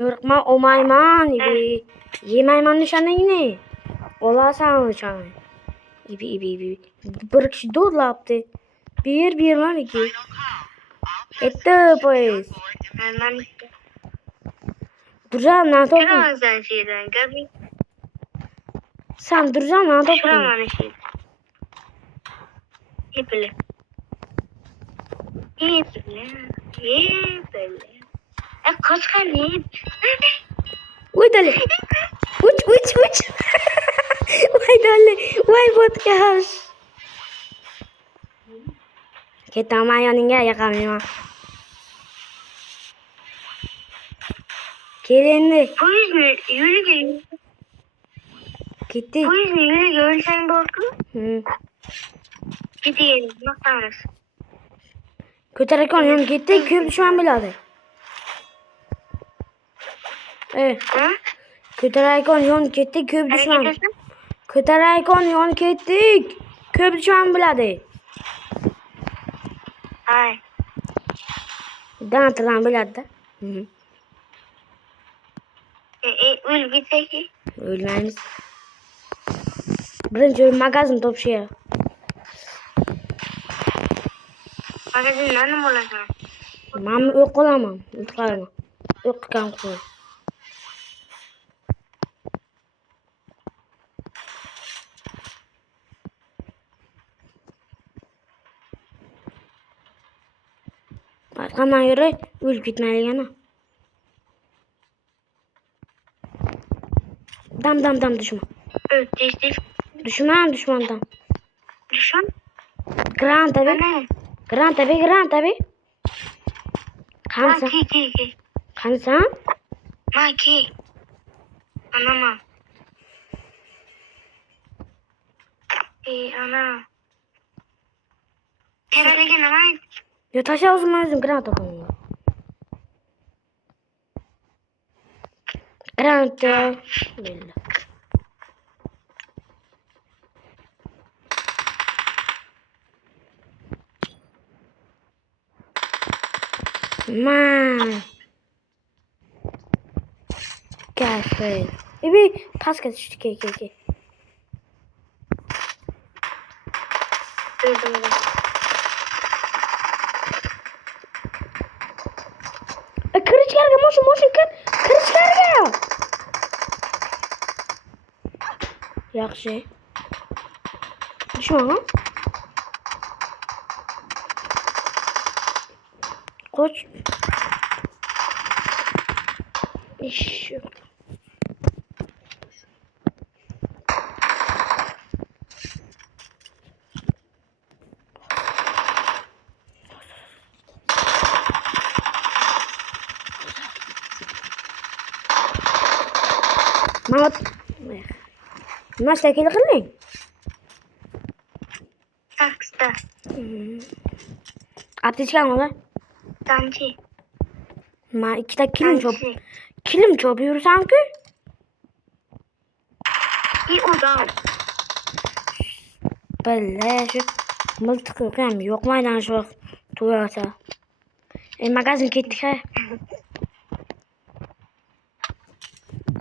Yo'riqman olmayman ibi. Yemayman nishoningni. Olasan nishonni. İbi. Bir kishi do'rlabdi. Berman iki. Ketdi poyez. Duracağım ne topun? Sen duracağım ne topun? Kaç tane? Uy dale. Uç. Vay dale. Vay podcast. Kita mayoninga yaqamayman. Kel endi. Poyezni yo'liga. Ketdik. Poyezni yo'liga o'lsang bo'ldi. Ketdik, maqtamiz. Ko'tarakon yon ketdik, ko'p dushman biladi. Ko'tarakon yon ketdik, ko'p dushman. Ko'tarakon yon ketdik. Ko'p dushman biladi. Hay. Dantilan biladi-da. O'lib ketsak. O'lmaymiz. Birinchi magazin topshiya. Magazindan nima olasan? Men o'q olaman, o'tqalaman. O'qqa qo'y. Arqamdan yuri, o'lib ketmayligini. Dam dushman. Tez. Dushmandan. Dushman? Granat abi. Qansan? Ki. Qansan? Ki. Anama. Ana. Teraliga nima? Yo tasha o'zim granat o'qaman. Granat. Belli. Man. Kafe. İbi paska düştü ke. Kırıçlarga motion kırıçlarga. Yaxshi. Düşman ha? Koç. İş yok. Mas tekil qiling. Taksda. Aptechkan ola. Tanchi. Ma ikkita kilim chop yursam-ku. Odam. Balla shu miltiq ham yo'q maydan shu Toyota. Magazin ketdik ha.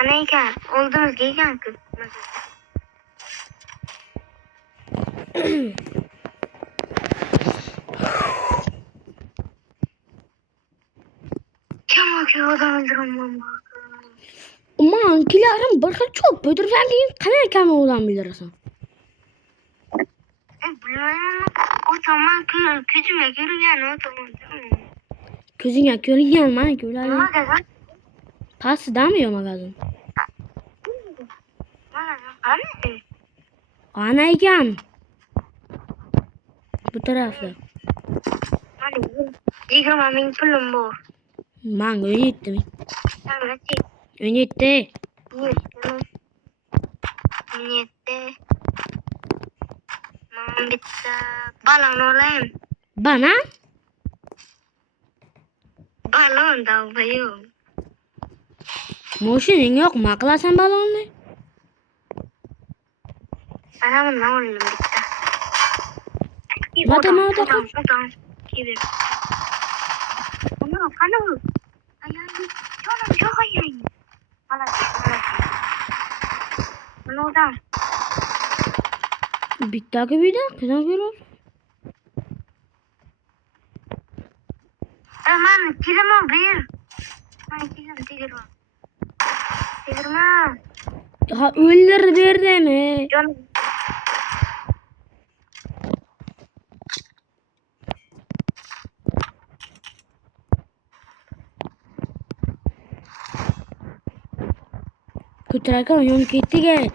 Ana ekan, oldimizga ekan-ku. Kim odam Aman kilarim bir xil chop o'tirsan keyin qanday kam odam bilirasan. Bilmayman. O tomon ko'zimga ko'rgan o tomon. Ko'zingga ko'ringan mana ko'radi. Magazin. Pastidami yo magazin? Magazin Ana ekan. Bu tarafda. 20 ming pulim bor. Men 17 ming. 17. Men bitta balon olayım. Banan? Balon da yok. Moshining yo'qmi? Qilasan balonni? Ana bundan olayım bitta. Mata. Ana bu. Ayağım. Canım çok ayağım. Bana ne oldu? Bitti abi bir de. Kızım görüyor. Aman kilimi bir. Aman kilimi. Delirme. Ha öldür bir mi? Canım. Kutaraka oyun gitti ki.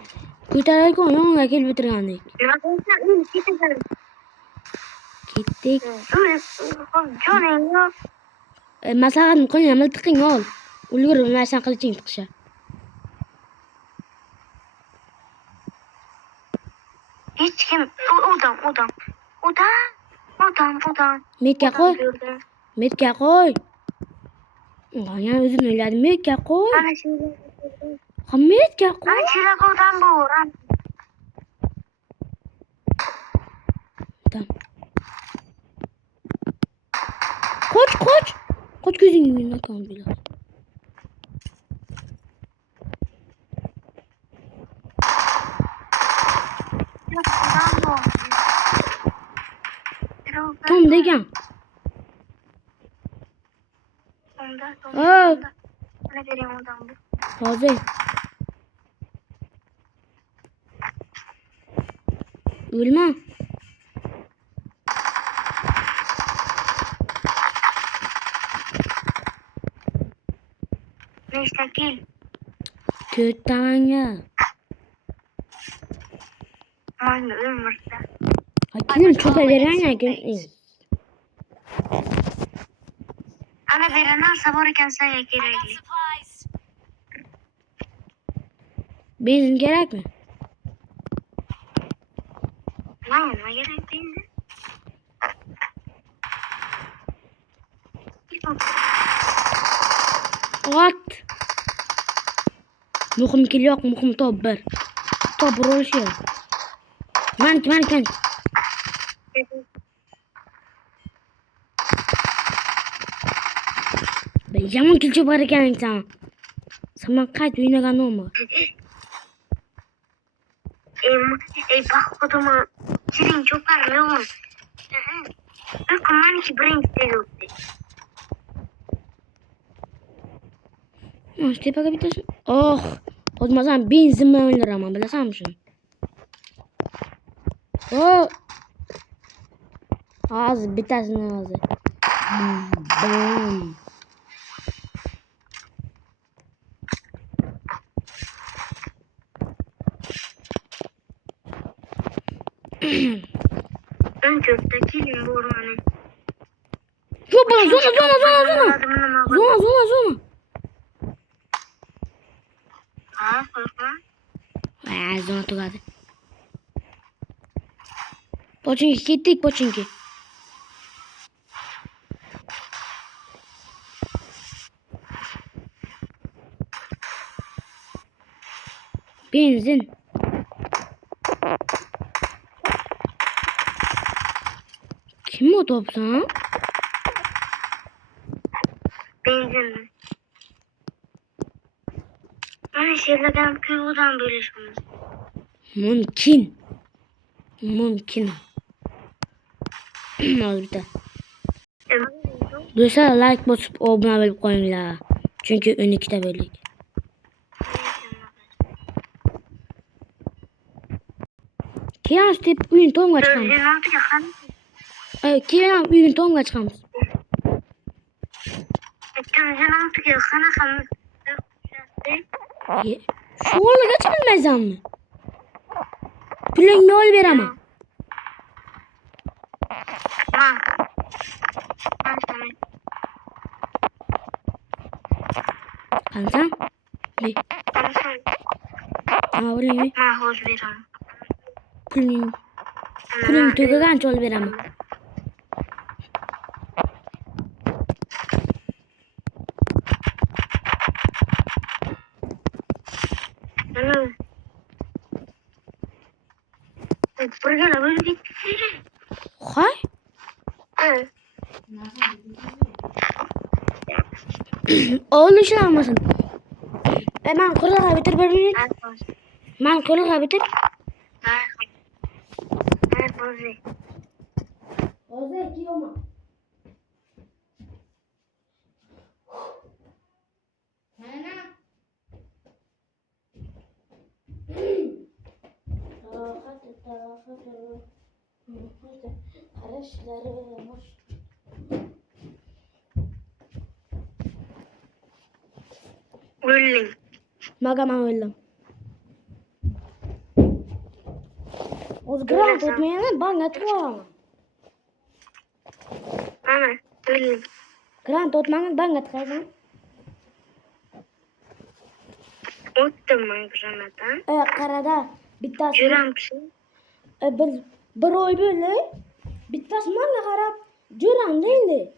Kutaraka oyun akil bitirgandik. Gittik. Canım yok. Masagan mukon yamal tıkın ol. Ulgur bilmezsen kılıçın tıkışa. Hiç kim? Odam. Metka koy. Gördüm. Metka koy. Ya özün öyle metka koy. Ana şimdi. Ha metka koy. Ana çilek odam bu. Tamam. Koç. Koç gözün yüzüne kan biraz. Çilek odam bu. Tom degen. Aa. Ne vereyim odam bu. Hazır. Ölme. Müstakil. Kötü tamanya. Aman ömürde. Hakimin çok veren ya gün. Ana verenler sabırken sen yekerekli. Benzin gerek mi? Lan ne gerek değildi. At. Muhum kil yok, muhum tobber. Tobber oluşuyor. Manik. Ben yaman kilçe barıken insan. Sama kaç oynagan olma. Bak odama çirin çok var yok. Bak aman ki brain istiyor. İşte bakabilirsin. Oh. O zaman benzin mi ölür ama bilesem misin? Oh. Ağzı bitersin ağzı. Bam. Ben köftekiyim bu ormanı. Zona. Ha korkma. Zona tokadı. Poçinki gittik poçinki. Benzin. Kim o topsan? Benzin mi? Hani şeylerden kıyıdan böyle şunuz. Mümkün. Az bir de. Duysa like basıp abone olup koyun la. Çünkü ön ikide bölük. Kiyan step uyun tonga çıkamış. Kiyan uyun tonga çıkamış. Şu oğlu kaç bilmezsem mi? Pülün yol ver ama. Kansan? Ne? Ama öyle mi? Pülün tüygen yol ver ama. Hay? Oğul işlanmasın. Ben kurulga bitir bir minut. Hadi. Ben kurulga bitir. Hadi Ozi. Oze iki olma. Öldün. Magama öldüm. O grant tutmayanı bana tıkla. Ana öldün. Grant tutmayanı bana tıkla. Ottum ben granattan. Karada bittasi. Juramsın. Bir oy böyle. Bittasi bana karab. Juram değildi.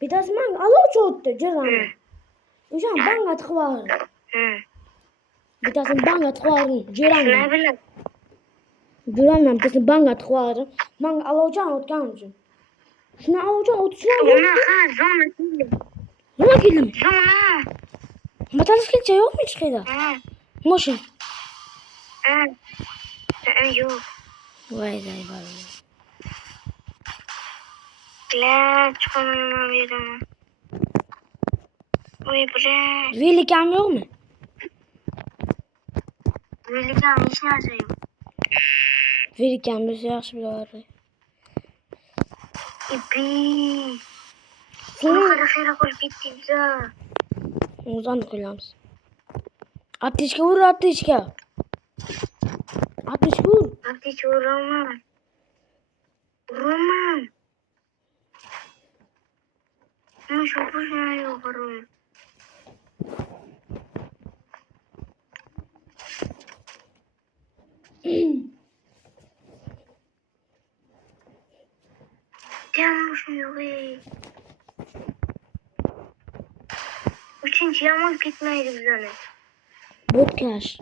Bittasi bana alıcı ottu juram. Uşan bana tıkla. Bittasi bana tıkla. Juram. Ne bileyim. Juramdan bittasi bana tıkla. Bana alıcı otkan için. Şuna alıcı otuşlar yok. Ona ha zona. Zona geldim. Zona. Matanız kilçe yok mu çıkıyla? Moşun. Yok. Vay vay vay. La çıkamıyorum bir ama. Oy bre. Veli kam yok mu? Böyle gelmiş ne yazıyor? Veli kam bir şey yaxşı bile var. İpi. Sonra Kara kara koş bitti bize. uzan koyamız. Ateşke vur ateşke. Ateşke vur. Ateş vuramam. Vuramam. Ama şu boşuna yok vuramam. Yanlış yok ey. Üçüncü yalnız gitmeydi bize. Bot cash.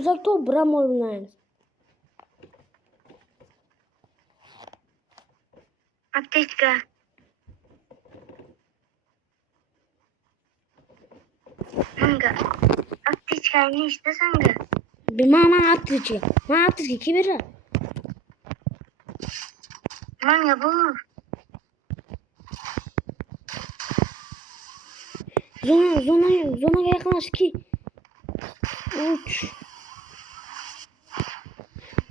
Uzakta o bram oynayız. Аптечка. Манга. Аптечка не işte sanga. Bir mama ateşke. Ma ateşke kibira. Manga bu. Zona yakınlaş ki. Uç.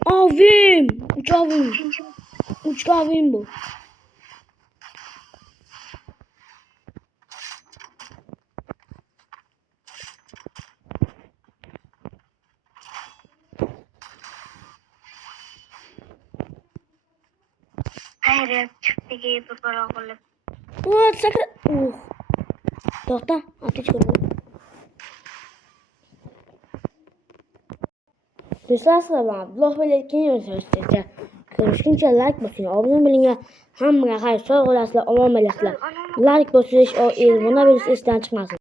Avim. Uç avim. Uç avim bu. Hayır çıktı gibi para koyup. What sakra. Toxta. Ateşke bu. Do'stlar sizlar bilan blog bo'layotgan yo'nalishda ko'rishguncha like bosing, obuna bo'ling va hammaga xayr, sog' bo'lasizlar, omon bo'lasizlar. Like bosish, obuna bo'lish esdan chiqmasin.